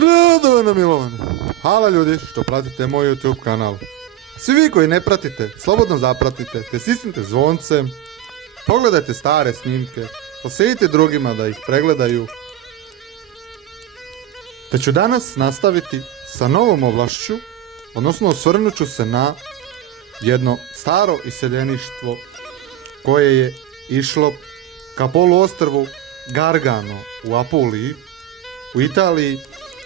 Radovana Milovana. Hvala ljudi što pratite moj YouTube kanal. Svi vi koji ne pratite, slobodno zapratite, te stisnite zvonce, pogledajte stare snimke, posjetite drugima da ih pregledaju. Te ću danas nastaviti sa novom ovlašću, odnosno osvrnut ću se na jedno staro iseljeništvo koje je išlo ka poluostrvu Gargano u Apuliji, u Italiji,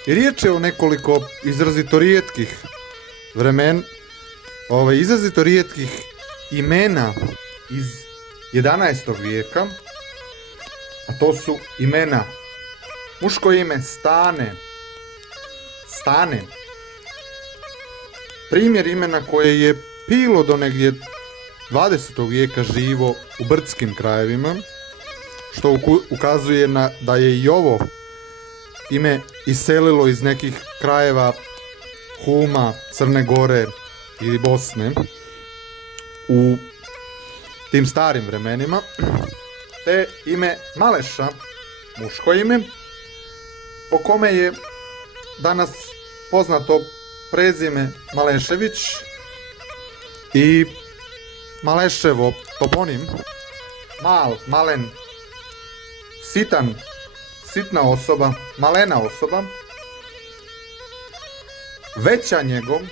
i riječ je o nekoliko izrazito rijetkih izrazito rijetkih imena iz 11. vijeka, a to su imena, muško ime Stane, primjer imena koje je bilo do negdje 20. vijeka živo u brdskim krajevima, što ukazuje da je i ovo ime iselilo iz nekih krajeva Huma, Crne Gore ili Bosne u tim starim vremenima, te ime Maleša, muško ime, po kome je danas poznato prezime Malešević i Maleševo toponim, malen, sitna osoba, malena osoba, veća njegom,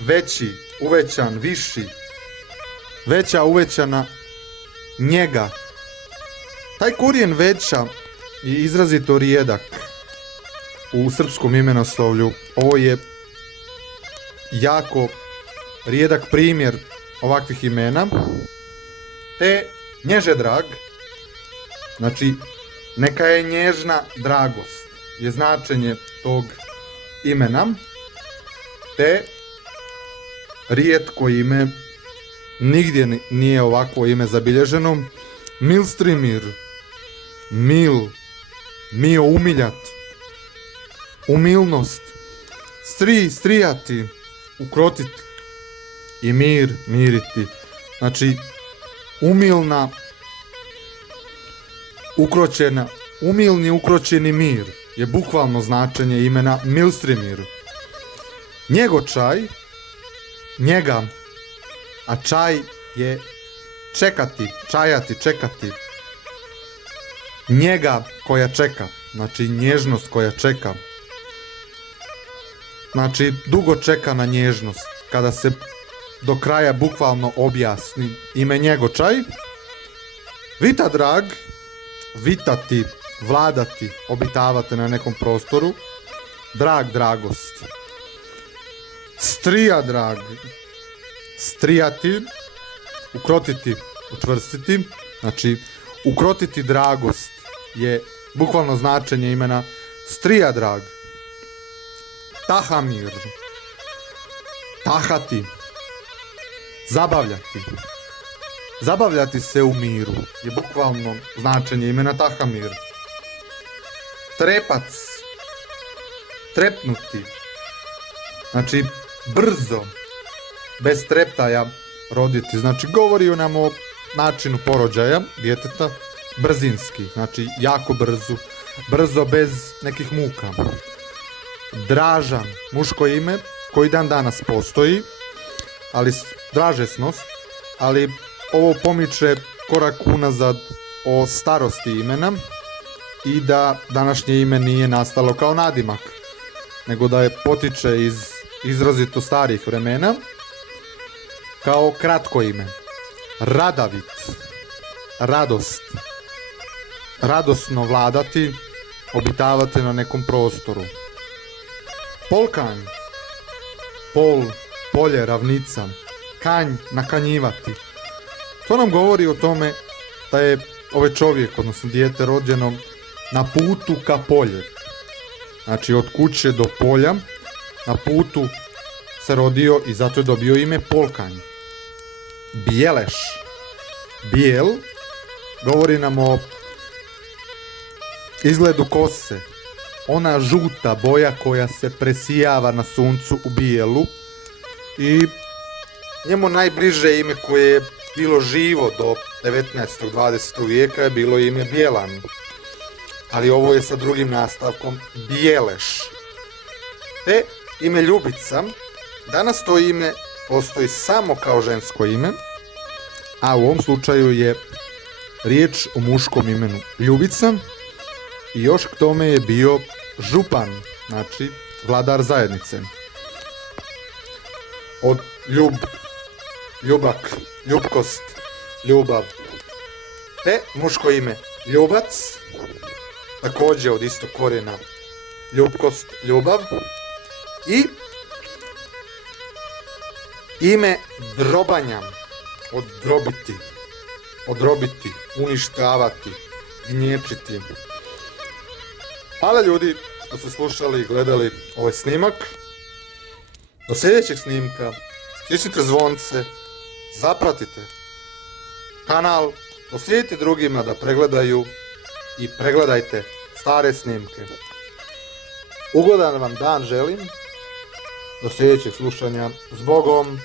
veći, uvećan, viši, veća, uvećana, njega. Taj korijen veća je izrazito rijedak u srpskom imenoslovlju. Ovo je jako rijedak primjer ovakvih imena. Te nježedrag, znači neka je nježna dragost, je značenje tog imena, te rijetko ime, nigdje nije ovakvo ime zabilježeno, Milstrimir, mio umiljat, umilnost, strijati, ukrotiti i miriti. Znači, umilna, ukroćena, umilni ukroćeni mir je bukvalno značenje imena Milstrimir. Njegočaj, njega, a čaj je čekati, čajati, čekati. Njega koja čeka, znači nježnost koja čeka. Znači dugo čeka na nježnost, kada se do kraja bukvalno objasni ime njegočaj. Vita drag, vitati, vladati, obitavate na nekom prostoru. Drag, dragost. Strija drag, strijati, ukrotiti, učvrstiti. Znači, ukrotiti dragost je bukvalno značenje imena strija drag. Tahamir, tahati, zabavljati. Zabavljati se u miru je bukvalno značenje imena Tahamir. Trepac, trepnuti, znači brzo, bez treptaja roditi. Znači govori nam o načinu porođaja djeteta, brzinski, znači jako brzo bez nekih muka. Dražan, muško ime koji dan danas postoji, ali dražesnost, ali ovo pomiče korak unazad o starosti imena i da današnje ime nije nastalo kao nadimak, nego da je potiče iz izrazito starih vremena kao kratko ime. Radavit, radost, radosno vladati, obitavate na nekom prostoru. Polkanj, polje, ravnica, kanj, nakanjivati. To nam govori o tome da je ovaj čovjek, odnosno dijete, rođeno na putu ka polje. Znači od kuće do polja, na putu se rodio i zato je dobio ime Polkanj. Bijeleš, bijel, govori nam o izgledu kose. Ona žuta boja koja se presijava na suncu u bijelu, i njemu najbliže ime koje je bilo živo do 19. 20. vijeka je bilo ime Bjelan. ali ovo je sa drugim nastavkom, Bjeleš. Te ime Ljubica, danas to ime postoji samo kao žensko ime, a u ovom slučaju je riječ o muškom imenu Ljubica i još k tome je bio župan, znači vladar zajednice. Od ljubak, ljubkost, ljubav. Te muško ime Ljubac, također od istog korijena ljubkost, ljubav. I ime Drobanja, odrobiti, uništavati, gnječiti. Hvala ljudi što ste slušali i gledali ovaj snimak. Do sljedećeg snimka stisnite zvonce, zapratite kanal, proslijedite drugima da pregledaju i pregledajte stare snimke. Ugodan vam dan želim. Do sljedećeg slušanja. S Bogom!